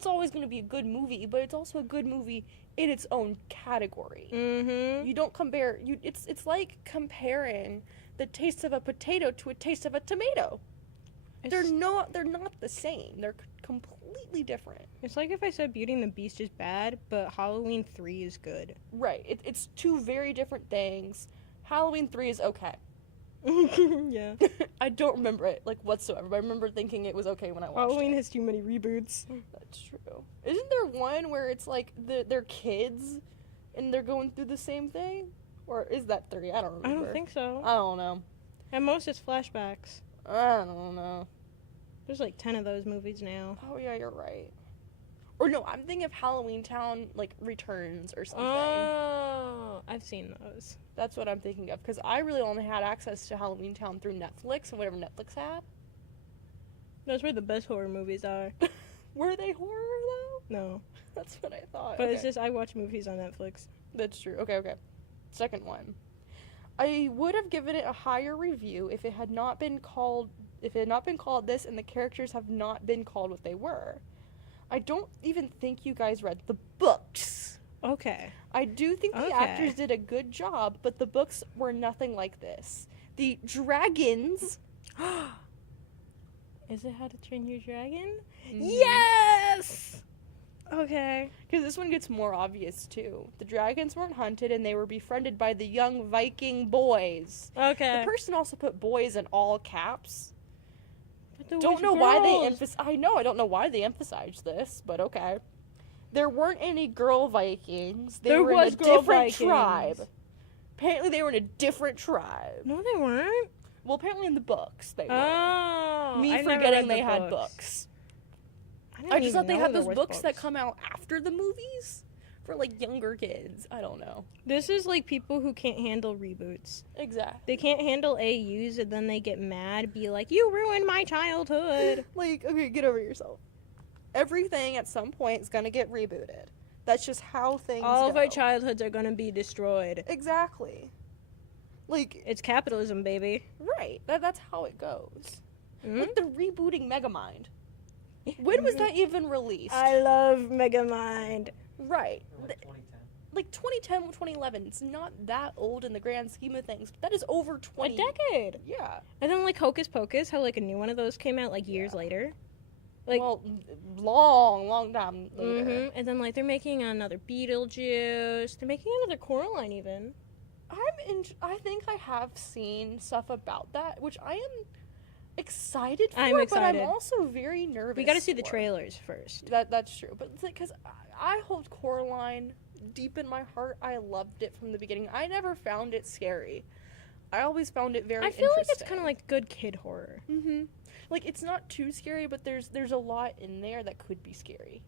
always going to be a good movie, but it's also a good movie in its own category. Mm-hmm. You don't compare. It's like comparing the taste of a potato to a taste of a tomato. They're not the same. They're completely different. It's like if I said Beauty and the Beast is bad, but Halloween 3 is good. Right. It's two very different things. Halloween 3 is okay. Yeah. I don't remember it, like, whatsoever, but I remember thinking it was okay when I watched Halloween it. has too many reboots. That's true. Isn't there one where it's like they're kids and they're going through the same thing? Or is that 3? I don't remember. I don't think so. I don't know. At most, it's flashbacks. I don't know. There's like 10 of those movies now. Oh, yeah, you're right. Or no, I'm thinking of Halloween Town, like, Returns or something. Oh, I've seen those. That's what I'm thinking of, because I really only had access to Halloween Town through Netflix and whatever Netflix had. Those were the best horror movies are. Were they horror, though? No. That's what I thought. But Okay. it's just I watch movies on Netflix. That's true. Okay. Second one. I would have given it a higher review if it had not been called this and the characters have not been called what they were. I don't even think you guys read the books. Okay. I do think the actors did a good job, but the books were nothing like this. The dragons... Is it How to Train Your Dragon? Mhm. Yes! Okay. Because this one gets more obvious, too. The dragons weren't hunted, and they were befriended by the young Viking boys. Okay. The person also put boys in all caps. But there Don't was know why they girls. I don't know why they emphasized this, but okay. There weren't any girl Vikings. They There were was in a girl different Vikings. tribe. Apparently they were in a different tribe. No, they weren't. Well, apparently in the books they were. Oh. Me I never forgetting read the they had books. didn't I just even thought they know had there those was books that come out after the movies for like younger kids. I don't know. This is like people who can't handle reboots. Exactly. They can't handle AUs and then they get mad, be like, you ruined my childhood. Like, okay, get over yourself. Everything at some point is going to get rebooted. That's just how things All of go. our childhoods are gonna be destroyed. Exactly. Like, It's capitalism, baby. right. That's how it goes. Mhm. Like the rebooting Megamind. When was that even released? I love Megamind. Right. Like 2010. Like 2010, 2011. It's not that old in the grand scheme of things. But that is over 20. A decade. Yeah. And then like Hocus Pocus, how like a new one of those came out like years later. Like, well, long time later. mhm. And then like they're making another Beetlejuice. They're making another Coraline even. I think I have seen stuff about that, which I am excited for, I'm but excited. I'm also very nervous. We got to see the for. trailers first. That's true, but it's like, because I hold Coraline deep in my heart. I loved it from the beginning. I never found it scary. I always found it very I feel like it's interesting. kind of like good kid horror. Mm-hmm. Like, it's not too scary, but there's a lot in there that could be scary.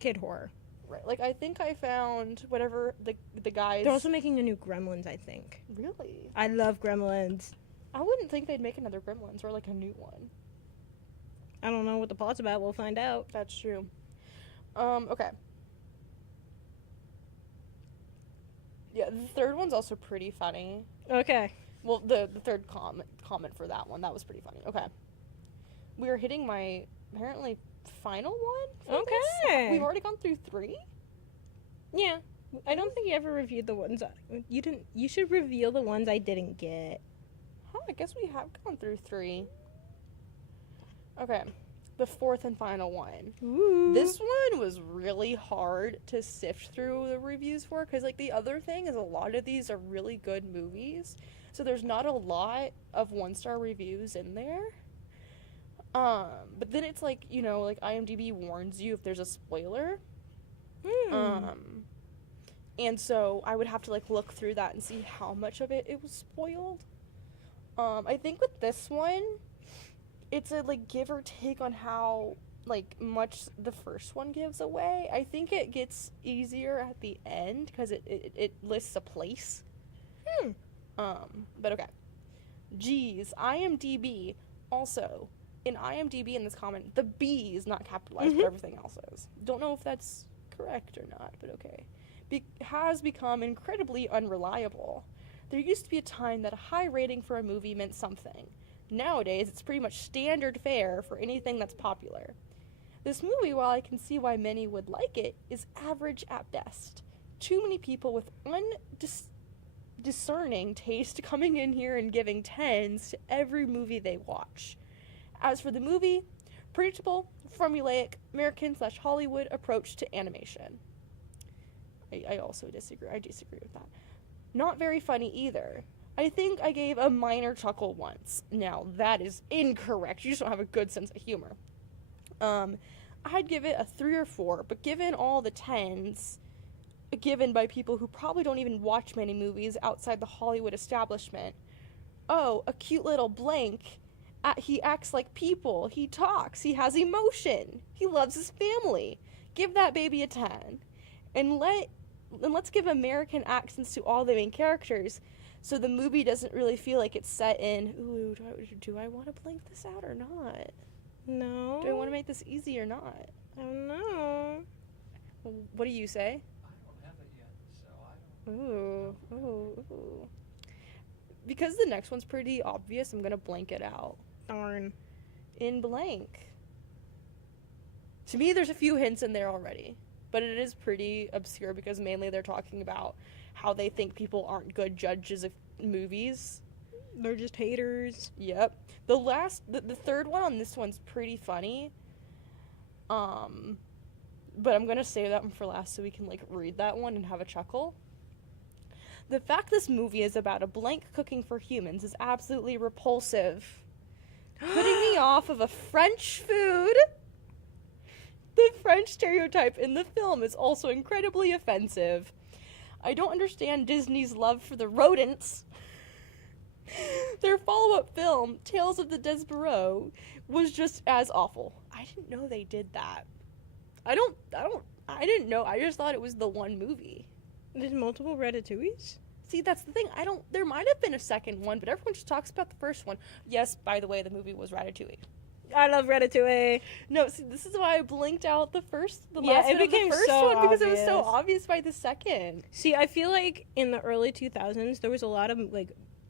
Kid horror. Right. Like, I think I found whatever the guys... They're also making a new Gremlins, I think. Really? I love Gremlins. I wouldn't think they'd make another Gremlins or, like, a new one. I don't know what the plot's about. We'll find out. That's true. Okay. Yeah, the third one's also pretty funny. Okay. Well, the third comment for that one, that was pretty funny. Okay. We are hitting my, apparently, final one for this? Okay. We've already gone through 3? Yeah. I don't think you ever reviewed the ones you didn't. You should reveal the ones I didn't get. Huh, I guess we have gone through 3. Okay. The fourth and final one. Ooh. This one was really hard to sift through the reviews for, because, like, the other thing is a lot of these are really good movies, so there's not a lot of 1-star reviews in there. But then it's like, you know, like, IMDb warns you if there's a spoiler. And so I would have to, like, look through that and see how much of it was spoiled. I think with this one, it's a, like, give or take on how like much the first one gives away. I think it gets easier at the end because it lists a place. But okay. Geez, IMDb. Also, in IMDb in this comment, the B is not capitalized, but everything else is. Don't know if that's correct or not, but okay. Has become incredibly unreliable. There used to be a time that a high rating for a movie meant something. Nowadays, it's pretty much standard fare for anything that's popular. This movie, while I can see why many would like it, is average at best. Too many people with discerning taste coming in here and giving 10s to every movie they watch. As for the movie, predictable, formulaic, American/Hollywood approach to animation. I also disagree. I disagree with that. Not very funny either. I think I gave a minor chuckle once. Now, that is incorrect. You just don't have a good sense of humor. I'd give it a 3 or 4, but given all the 10s given by people who probably don't even watch many movies outside the Hollywood establishment. Oh, a cute little blank. He acts like people. He talks. He has emotion. He loves his family. Give that baby a 10. And let's give American accents to all the main characters so the movie doesn't really feel like it's set in, ooh, do I want to blank this out or not? No. Do I want to make this easy or not? I don't know. What do you say? I don't have it yet, so I don't. Ooh. Because the next one's pretty obvious, I'm going to blank it out. Darn. In blank. To me, there's a few hints in there already. But it is pretty obscure because mainly they're talking about how they think people aren't good judges of movies. They're just haters. Yep. The third one on this one's pretty funny. But I'm gonna save that one for last so we can, read that one and have a chuckle. The fact this movie is about a blank cooking for humans is absolutely repulsive. Putting me off of a French food. The French stereotype in the film is also incredibly offensive. I don't understand Disney's love for the rodents. Their follow-up film, Tales of the Despereaux, was just as awful. I didn't know they did that. I didn't know. I just thought it was the one movie. There's multiple Ratatouilles? See, that's the thing. There might have been a second one, but everyone just talks about the first one. Yes, by the way, the movie was Ratatouille. I love Ratatouille. No, see, this is why I blinked out the first one so because it was so obvious. obvious by the second. See, I feel like in the early 2000s, there was a lot of,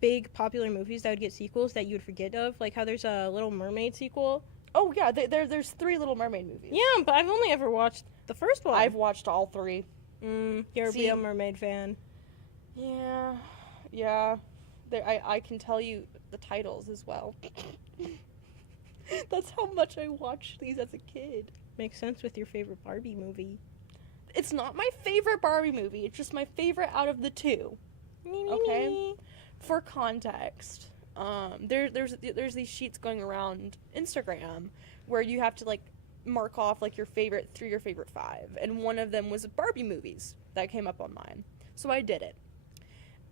big popular movies that would get sequels that you would forget of. Like how there's a Little Mermaid sequel. Oh, yeah, there's 3 Little Mermaid movies. Yeah, but I've only ever watched the first one. I've watched all 3. You're a real mermaid fan. Yeah. I can tell you the titles as well. That's how much I watched these as a kid. Makes sense with your favorite Barbie movie. It's not my favorite Barbie movie. It's just my favorite out of the 2. Okay? For context, there's these sheets going around Instagram where you have to mark off your favorite 3 or favorite 5, and one of them was Barbie movies that came up on mine. So I did it.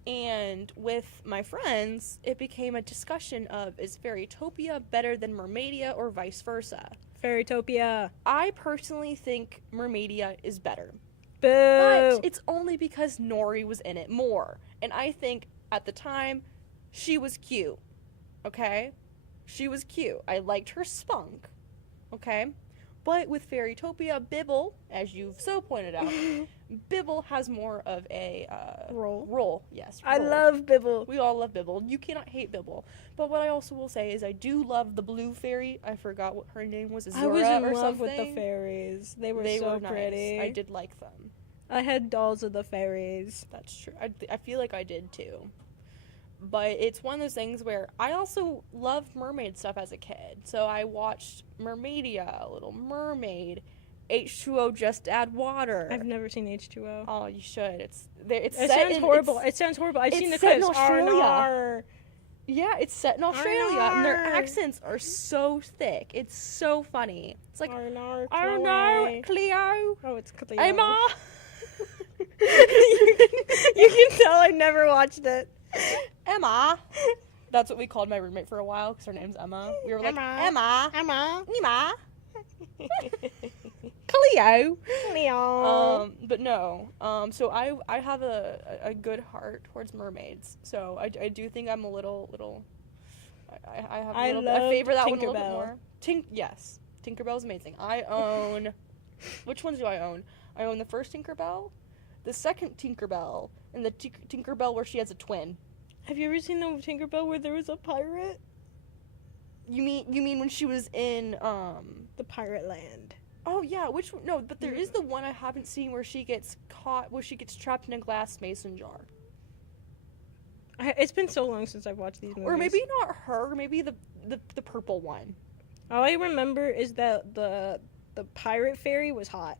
And with my friends, it became a discussion of, is Fairytopia better than Mermaidia or vice versa? Fairytopia. I personally think Mermaidia is better. Boo! But it's only because Nori was in it more. And I think, at the time, she was cute. Okay? She was cute. I liked her spunk. Okay? But with Fairytopia, Bibble, as you've so pointed out, Bibble has more of a role. Yes, role. I love Bibble. We all love Bibble. You cannot hate Bibble. But what I also will say is I do love the blue fairy. I forgot what her name was. I was in or love something. with the fairies. They were so nice. pretty. I did like them. I had dolls of the fairies. That's true. I feel like I did too. But it's one of those things where I also loved mermaid stuff as a kid. So I watched Mermaidia, Little Mermaid, H2O, Just Add Water. I've never seen H2O. Oh, you should. It sounds horrible. It sounds horrible. I've seen the clips. It's set in Australia. R&R. Yeah, it's set in Australia. R&R. And their accents are so thick. It's so funny. It's like, R&R, I don't know, Cleo. Oh, it's Cleo. Emma. you can tell I never watched it. Emma. That's what we called my roommate for a while because her name's Emma. We were like, Emma. Emma. Cleo. Leo. But no. So I have a good heart towards mermaids. So I do think I'm a little. I have a little. I favor that one a little bit more. Yes, Tinkerbell's amazing. I own. Which ones do I own? I own the first Tinkerbell, the second Tinkerbell, and the Tinkerbell where she has a twin. Have you ever seen the Tinkerbell where there was a pirate? You mean when she was in The Pirate Land. Oh yeah, which one? No, but there is the one I haven't seen where she gets caught, where she gets trapped in a glass mason jar. It's been so long since I've watched these movies. Or maybe not her, maybe the purple one. All I remember is that the pirate fairy was hot.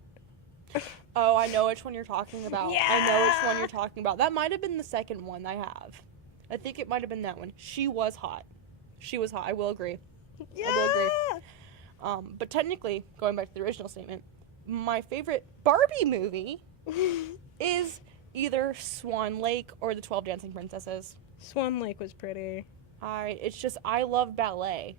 Oh, I know which one you're talking about. Yeah! I know which one you're talking about. That might have been the second one I have. I think it might have been that one. She was hot. I will agree. Yeah. I will agree. But technically, going back to the original statement, my favorite Barbie movie is either Swan Lake or The 12 Dancing Princesses. Swan Lake was pretty. It's just, I love ballet.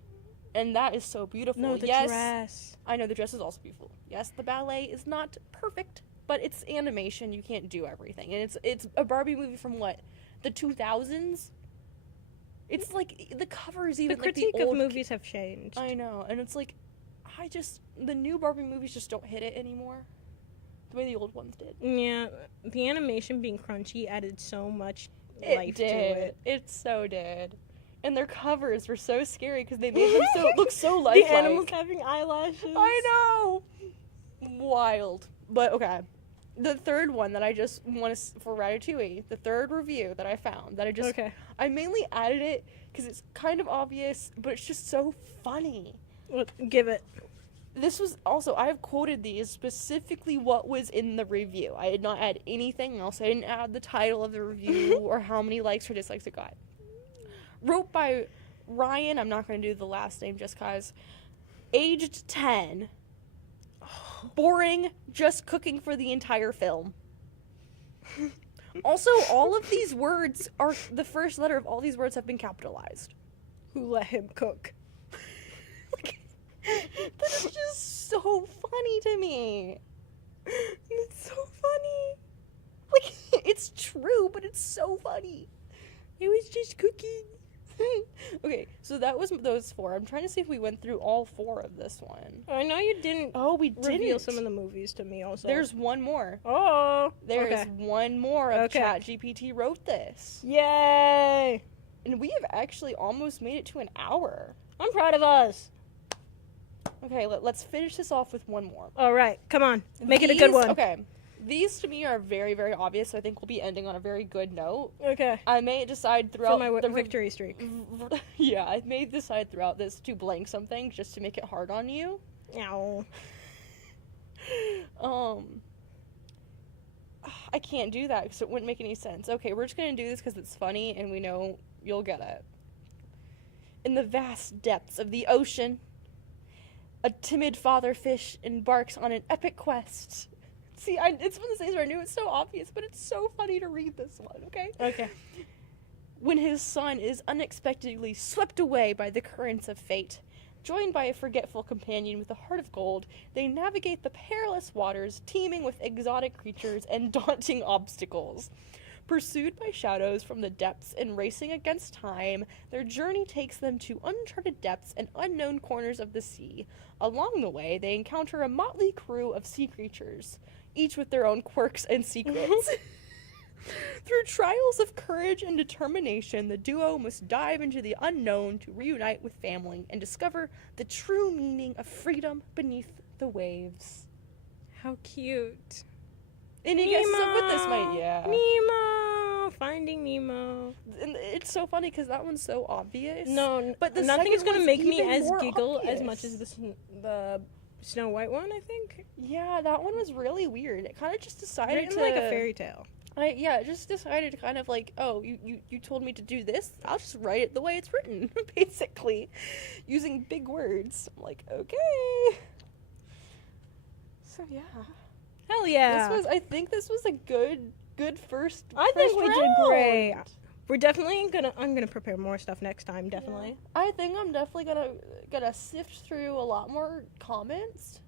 And that is so beautiful. No, the yes, dress. I know the dress is also beautiful. Yes, the ballet is not perfect, but it's animation. You can't do everything. And it's a Barbie movie from what? The 2000s? It's like, the covers even The like critique the old... of movies have changed. I know. And it's like, the new Barbie movies just don't hit it anymore. The way the old ones did. Yeah, the animation being crunchy added so much life to it. It so did. And their covers were so scary because they made them look so lifelike. The animals having eyelashes. I know. Wild. But okay. The third one that I just want to for Ratatouille, the third review that I found that I mainly added it because it's kind of obvious, but it's just so funny. Well, give it. This was also, I have quoted these specifically what was in the review. I did not add anything else. I didn't add the title of the review or how many likes or dislikes it got. Wrote by Ryan, I'm not going to do the last name just cause. Aged 10. Boring, just cooking for the entire film. Also, all of these words are, the first letter of all these words have been capitalized. Who let him cook? That is just so funny to me. It's so funny. Like, it's true, but it's so funny. It was just cooking. Okay, so that was those four. I'm trying to see if we went through all four of this one. I know you didn't. Oh, we didn't. Reveal some of the movies to me also. There's one more. Oh. There's one more of Okay. ChatGPT wrote this. Yay! And we have actually almost made it to an hour. I'm proud of us. Okay, let's finish this off with one more. All right, come on. Make it a good one. Okay. These to me are very, very obvious, so I think we'll be ending on a very good note. Okay. I may decide throughout For my the victory streak. Yeah, I may decide throughout this to blank something just to make it hard on you. Ow. I can't do that because it wouldn't make any sense. Okay, we're just gonna do this because it's funny and we know you'll get it. In the vast depths of the ocean, a timid father fish embarks on an epic quest. See, it's one of the things where I knew it's so obvious, but it's so funny to read this one, okay? Okay. When his son is unexpectedly swept away by the currents of fate, joined by a forgetful companion with a heart of gold, they navigate the perilous waters teeming with exotic creatures and daunting obstacles. Pursued by shadows from the depths and racing against time, their journey takes them to uncharted depths and unknown corners of the sea. Along the way, they encounter a motley crew of sea creatures, each with their own quirks and secrets. Through trials of courage and determination, the duo must dive into the unknown to reunite with family and discover the true meaning of freedom beneath the waves. How cute. Any guesses of what this might? Yeah. Nemo! Finding Nemo. And it's so funny because that one's so obvious. No, but the nothing is going to make me as more giggle obvious. as much as the Snow White one, I think. Yeah, that one was really weird. It kind of just decided Written to... like a fairy tale. It just decided to kind of like, oh, you told me to do this? I'll just write it the way it's written, basically. Using big words. I'm like, okay. So, yeah. Hell yeah. I think this was a good first I think we did round. great. We're definitely I'm gonna prepare more stuff next time, definitely. Yeah. I think I'm definitely gonna sift through a lot more comments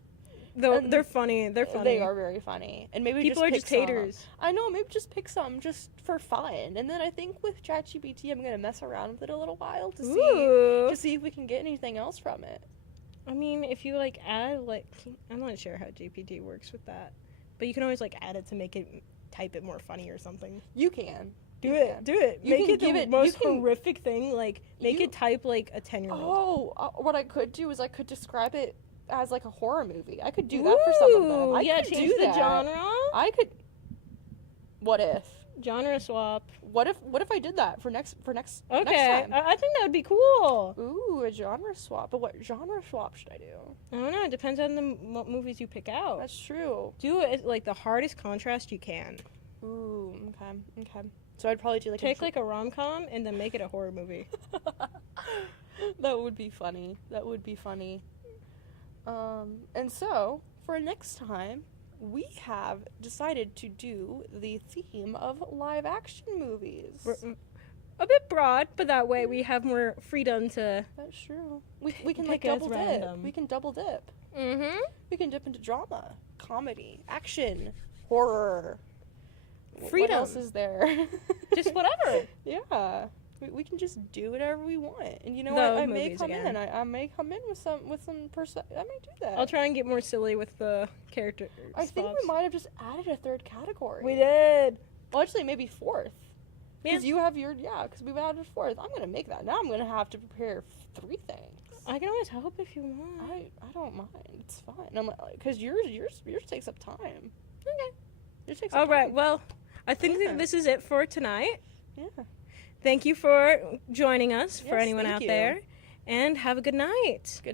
Though And they're funny. They're funny. They are very funny. And maybe People just are pick just some. haters. I know, maybe just pick some just for fun. And then I think with ChatGPT, I'm gonna mess around with it a little while to Ooh. see if we can get anything else from it. I mean, if you like add like, I'm not sure how GPT works with that, but you can always like add it to make it type it more funny or something. You can. Do You it. can. Do it. You Make can it the give it- most you can- horrific thing. Like make You- it type like a 10-year-old. Oh, what I could do is I could describe it as like a horror movie. I could do that for some of them. I yeah, could change do the that. genre. I could. What if? Genre swap. What if I did that for next next Okay, time? I think that would be cool. Ooh, a genre swap. But what genre swap should I do? I don't know. It depends on what movies you pick out. That's true. Do it like the hardest contrast you can. Ooh, okay. So I'd probably do like Take like a rom-com and then make it a horror movie. That would be funny. And so for next time, we have decided to do the theme of live action movies. A bit broad, but that way we have more freedom to. That's true. We can like Pick as double dip. random. We can double dip. Mm-hmm. We can dip into drama, comedy, action, horror. Freedom. What else is there? Just whatever. Yeah. We can just do whatever we want. And you know Those what? I may movies come again. in. I may come in with some I may do that. I'll try and get more silly with the character. I think we might have just added a third category. We did. Well, actually, maybe fourth. Because Yeah. you have your, because we've added a fourth. I'm going to make that. Now I'm going to have to prepare 3 things. I can always help if you want. I don't mind. It's fine. I'm like, because yours takes up time. Okay. Yours takes up All right. time. Well, I think Yeah. that this is it for tonight. Yeah. Thank you for joining us, for Yes, anyone thank out you. there, and have a good night. Good